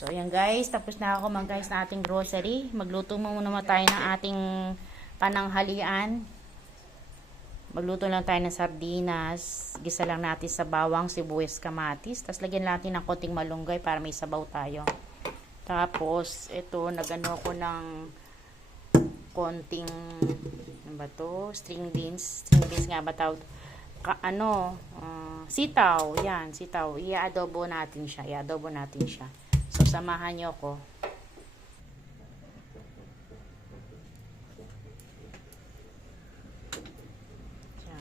So, ayan guys, tapos na ako guys na ating grocery. Magluto muna tayo ng ating pananghalian. Magluto lang tayo ng sardinas. Gisa lang natin sa bawang, sibuyas, kamatis. Tapos lagyan natin ng konting malunggay para may sabaw tayo. Tapos, ito, nagano ako ng konting, ano ba to? String beans. String beans nga ba tawag? Sitaw. Yan, sitaw. I-adobo natin siya. So, samahan nyo ko.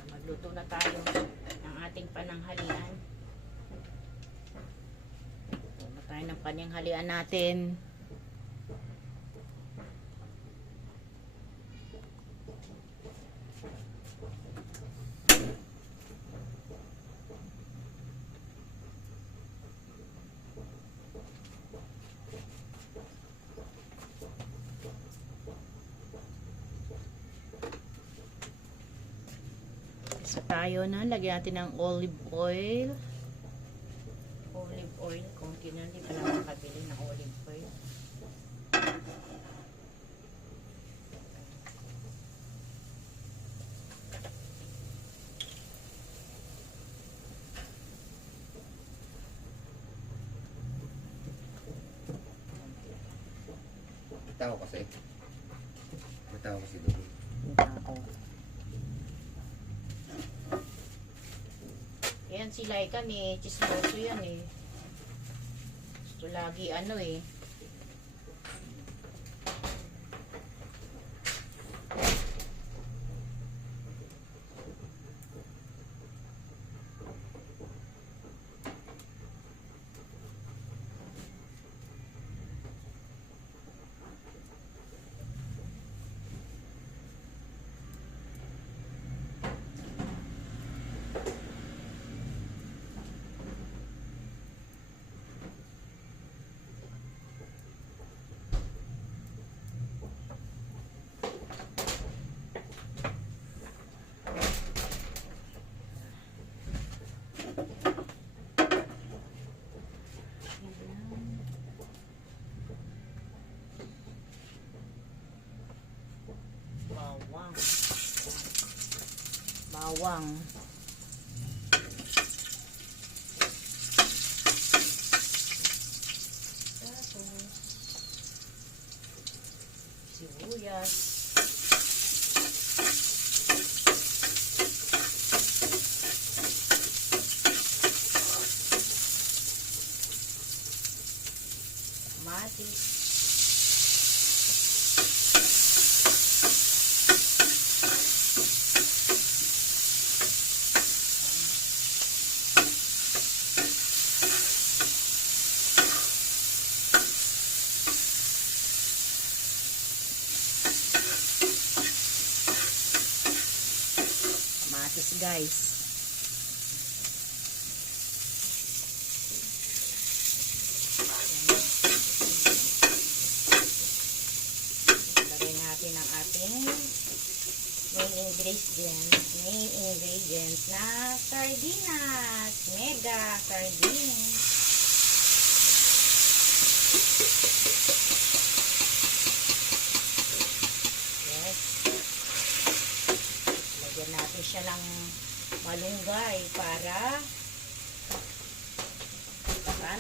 Magluto na tayo ng ating pananghalian. Magluto na tayo ng pananghalian natin. So tayo na, lagyan natin ng olive oil. Olive oil, konti na, hindi pa naman makabili ng olive oil. Tao kasi. Tao kasi doon. Tao. Yan si Laika ni chismoso yan eh. Gusto lagi ano eh. Bawang. Bawang. Tapos sibuyas. Kamatis. Kamatis guys. Lagay natin ang ating main ingredients na sardinas. Mega sardines. Yes. Lagyan natin siya ng malunggay para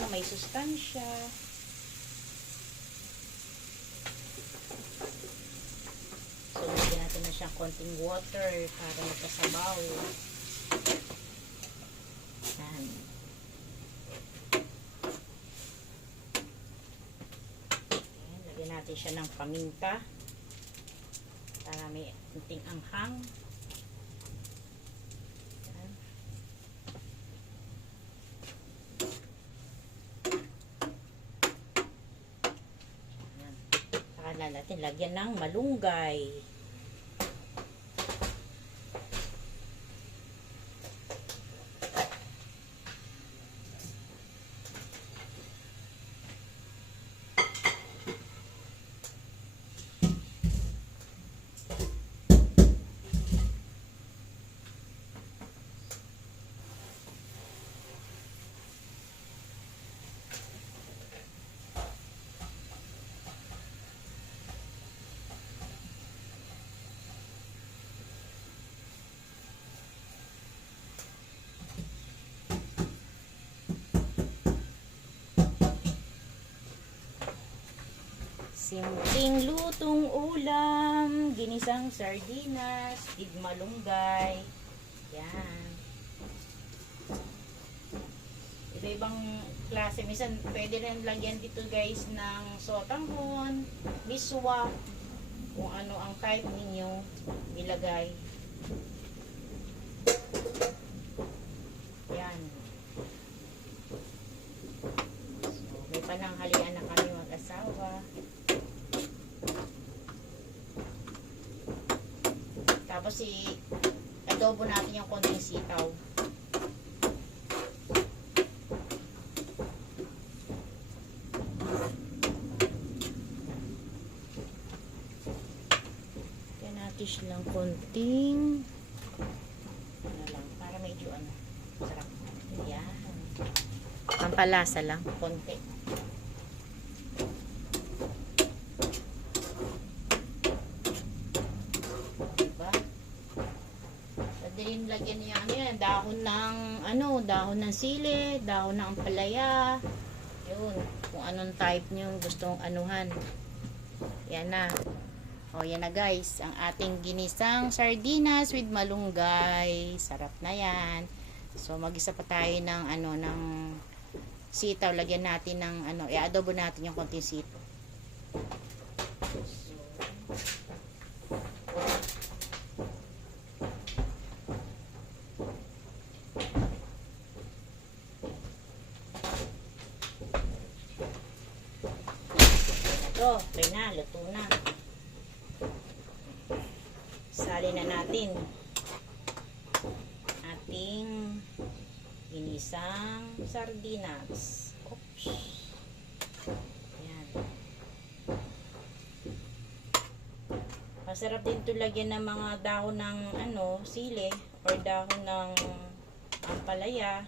may sustansya. So, lagyan natin na siyang konting water para magkasabaw. Yan. Ayan, lagyan natin siya ng paminta para may kunting anghang. Ayan. Ayan. Saka na natin lagyan ng malunggay. Simpleng lutong ulam, ginisang sardinas, tigmalunggay. Yan. Iba-ibang klase. Minsan, pwede rin lagyan dito guys ng sotanghon, miswa, kung ano ang type ninyo ilagay. Yan. So, may pananghalian na kami mag-asawa. Tapos adobo natin yung konting sitaw. Kaya natin silang konting ano lang, para medyo ano, sarap. Yan. Pampalasa lang, konti. Din lagyan niya ano yan, dahon ng sili, dahon ng ampalaya. Yun, kung anong type niyo gustong anuhan. Yan na. O yan na guys, ang ating ginisang sardinas with malunggay. Sarap na yan. So mag-isa pa tayo ng ng sitaw, lagyan natin ng i-adobo natin yung konting sitaw. Okay na, luto na. Sali na natin ating ginisang sardinas. Oops. Yan. Masarap din ito lagyan ng mga dahon ng sili or dahon ng ampalaya.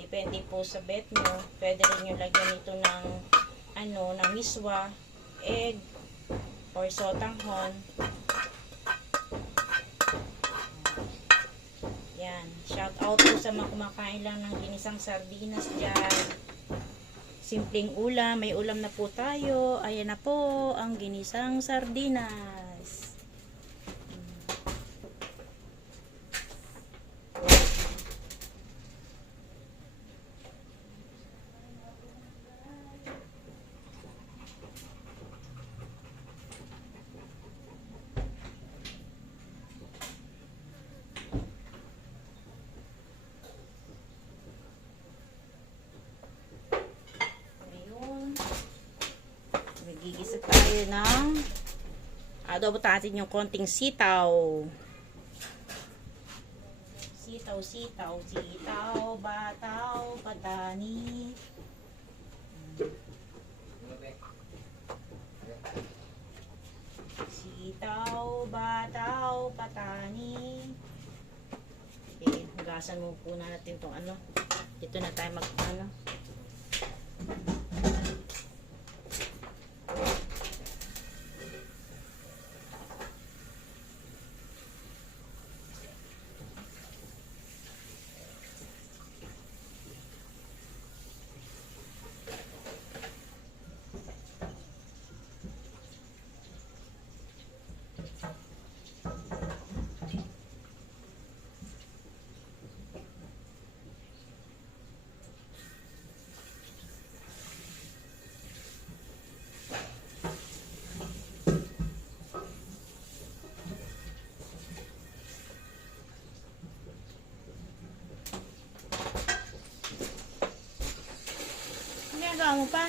Depende po sa bet nyo. Pwede rin nyo lagyan ito ng ng miswa, egg, or sotanghon. Yan. Shout out po sa mga kumakain lang ng ginisang sardinas dyan. Simpleng ulam. May ulam na po tayo. Ayan na po ang ginisang sardinas. Gigisa tayo ng adobo natin yung konting sitaw. Sitaw, bataw, patani. Sitaw, bataw, patani. Okay, hugasan mo po natin itong Dito na tayo ginagawa mo pa?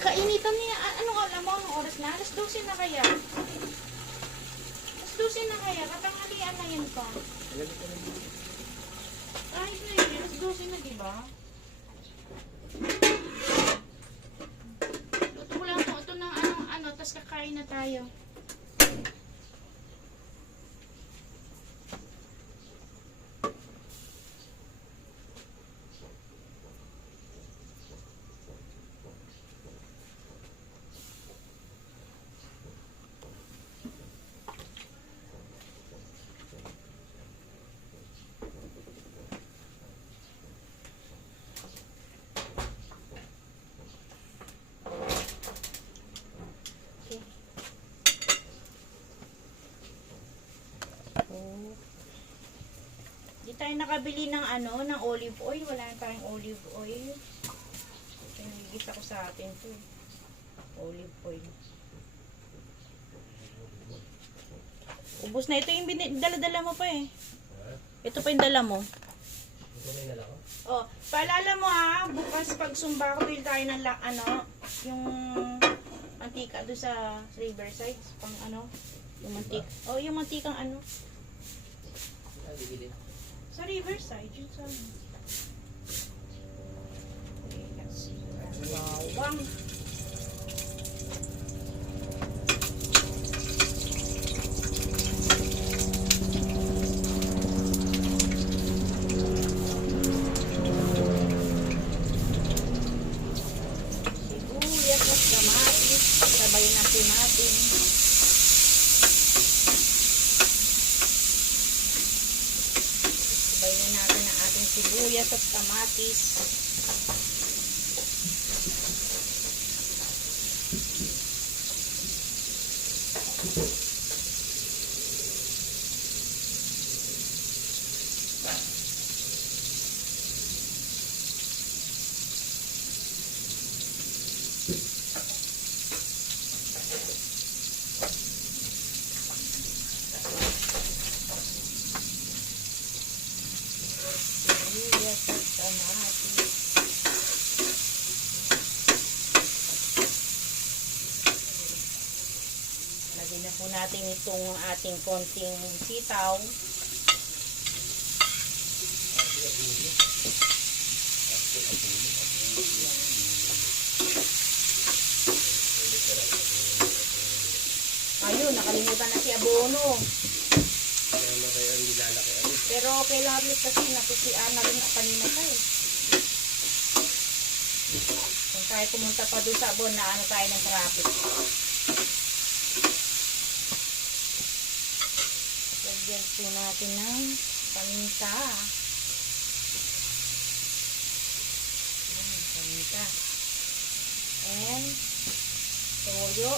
Kainitan niya. Anong alam mo? Ang oras na? Alas 12 na kaya? Alas 12 na kaya? Katanghalian na yan pa. Kahit na yun. Alas 12 na, diba? Luto ko lang ito ng tapos kakain na tayo. tayo nakabili ng ng olive oil. Wala na tayong olive oil. Pinagigisa ko sa atin to. Olive oil. Ubus na. Ito yung dala-dala mo pa eh. Ito pa yung dala mo. Ito na yung dala ko? Oh, paalala mo bukas pag sumba ko, bili tayo ng yung mantika doon sa Riverside. Pang yung mantika. Oh, yung mantikang Bibili. sa Riverside, yun sa okay, let's see. Bawang. Sibuyas at kamatis. Sabayin natin natin. Sabayin natin ang ating sibuyas at kamatis. Sibuyas at kamatis. Lagyan na po natin itong ating konting sitaw. Ayun, nakalimutan na si Abono. Pero okay lang ulit kasi natusian na rin kanina pa eh. Kung tayo pumunta pa doon sa Abon, na tayo ng traffic. Lagyan po natin ng paminta. Paminta. And toyo.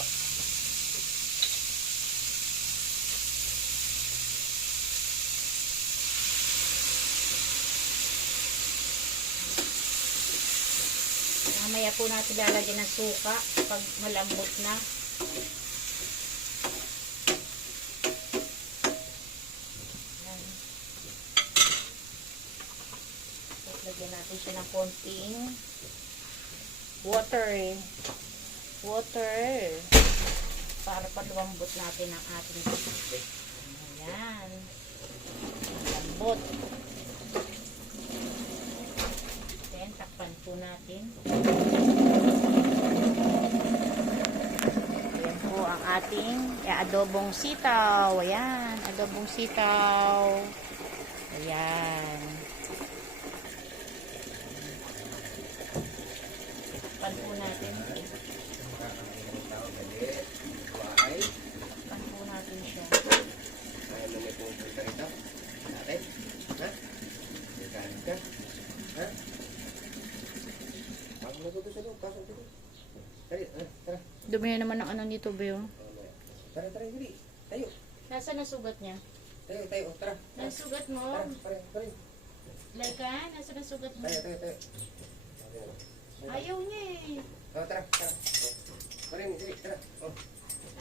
Mamaya po natin lalagyan ng suka pag malambot na. Ayan. Tapos lagyan natin siya ng konting water. Para palambot natin ang ating suka. Ayan. Malambot. Takpan po natin. Ayan po ang ating adobong sitaw. Ayan, adobong sitaw. Ayan. Takpan po natin. Takpan po natin siya. Ayaw mo may punto ka rito? Bakit? Ha? Nagkain ka? Ha? Dumi na naman ang dito, Beo. Tara, hindi. Tayo. Nasaan ang sugat niya? Tayo, tara. Ang sugat mo? Tara. Laika, nasaan ang sugat mo? Tayo. Ayaw niya eh. Tara. Sige, tara.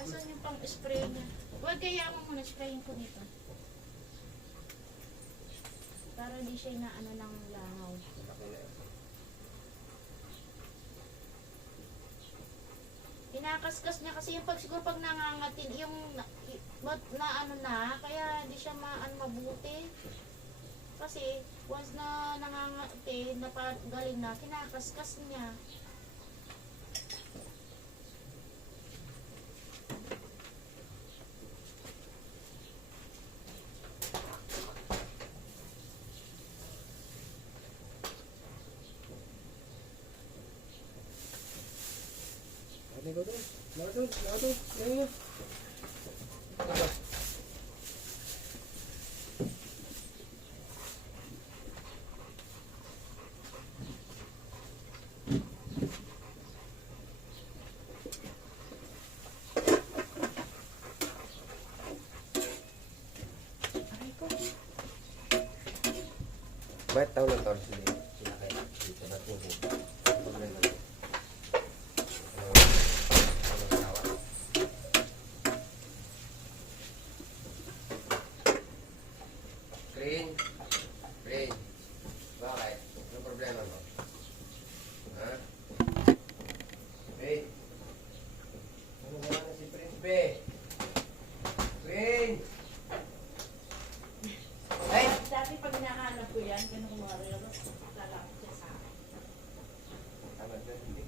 Nasaan yung pang-spray niya? Huwag kaya mo muna, sprayin ko nito. Para hindi siya inaano ng langaw. Kinakaskas niya kasi yung siguro pag nangangatin, yung kaya hindi siya mabuti. Kasi once na nangangatin, napagaling na, kinakaskas niya. Lago. Ba't tao ng torso din? Sila kaya dito na ito. Problema na. Green. Green. Bakit? Ano problema mo? Ha? Green. Ano ba na si Prinsipe? Green. Ay! Dati pag hinahanap ko yan, ganun ko mga relo, lalapit siya sa akin. Tama na, hindi.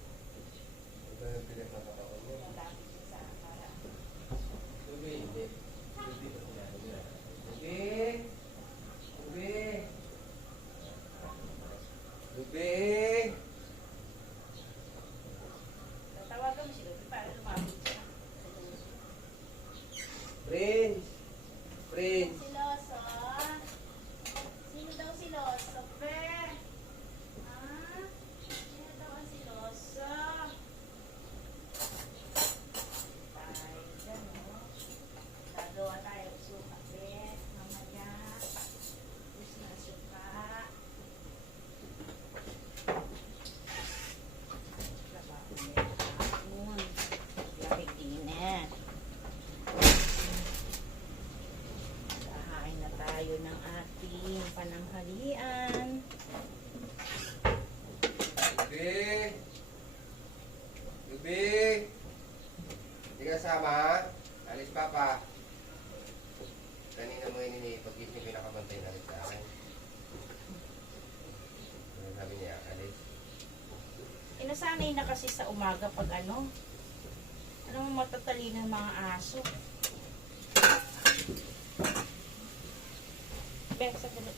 Ito yung pinagkakataon mo. Lalapit siya sa akin para. Tubi, hindi. Tubi, tubi. Tubi. Tubi. Tatawagan mo si Lupi para lumapit siya. Prince. Prince. Si Loso? Sino daw si Loso, pe? Ha? Sino daw ang si Loso? Ay, gano'n. Gagawa tayo suka, pe. Mamaya. Tapos na suka. Trabaho niya hapon. Lamig init. Kahain na tayo ng ating pananghalian. Tubi. Tubi. Hindi ka sama, ha? Alis papa. Kanina mo yun pag-isip yung nakabantay na rin sa akin. Ano sabi niya, alis? Nasanay na kasi sa umaga pag ano. Ano mo matatalino ng mga aso. Bek, sa gulo.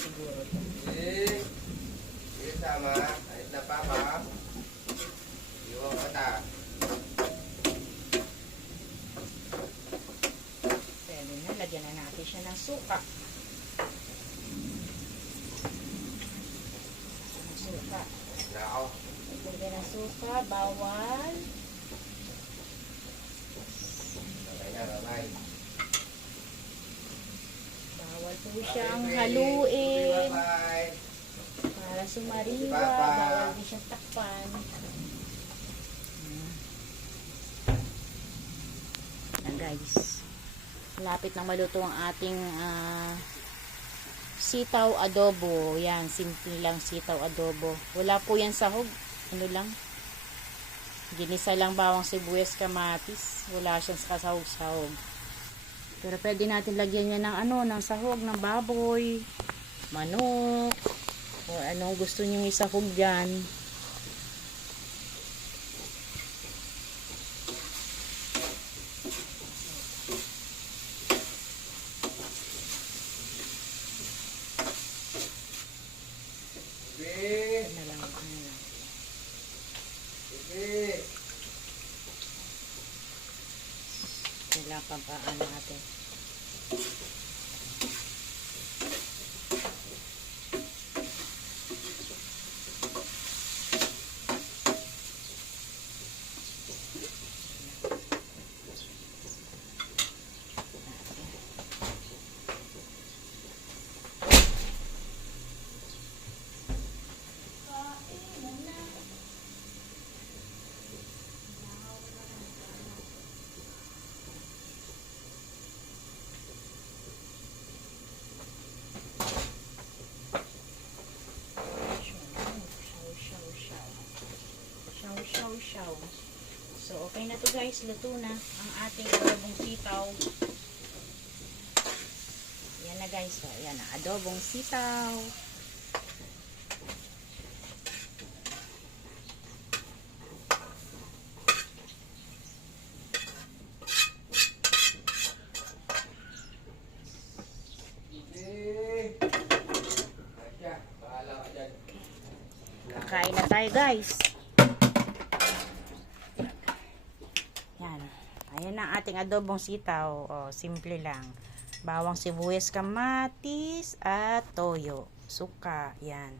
Siguro. Eh, sige sama. Alis na papa. Iwan ka ta. Pwede na, lagyan na natin siya ng suka. Ang suka. Nako. Lagyan ng suka, bawal. Okay na, bye-bye. Bawal po siyang Okay, haluin. bye-bye. Para sumariwa. Papa. Bawal din siyang takpan. Ayan guys. Malapit na maluto ang ating sitaw adobo. Yan, simple lang sitaw adobo. Wala po yan sahog. Ano lang. Ginisa lang bawang sibuyas kamatis. Wala siyang kasahog-sahog. Pero pwede natin lagyan niya ng ano, ng sahog, ng baboy, manok, o anong gusto niyo isahog dyan. Tubi. Ano lang, ano lang. Tubi. Kailangan pampaan natin. Shaw. So, okay na to guys. Luto na ang ating adobong sitaw. Yan na guys. So, yan na. Adobong sitaw. Kain na tayo guys. Yan. ating adobong sitaw. Simple lang. Bawang sibuyas, kamatis, at toyo. Suka. Yan.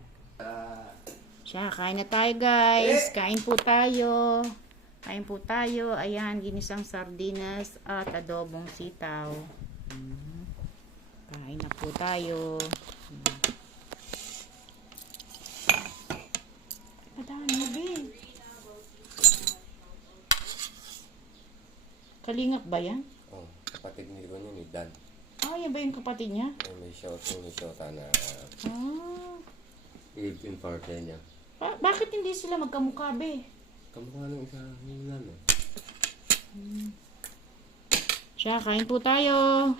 Siya, kain na tayo guys. Kain po tayo. Kain po tayo. Ayan, ginisang sardinas at adobong sitaw. Kain na po tayo. Madami, babe. Kalingap ba yan? Oh, kapatid ni ko niya ni Dan. Yan ba yung kapatid niya? May shota na Ah. in parte niya. Bakit hindi sila magkamukha, be? Kamukha ng isa yun lang. Siya, kain po tayo.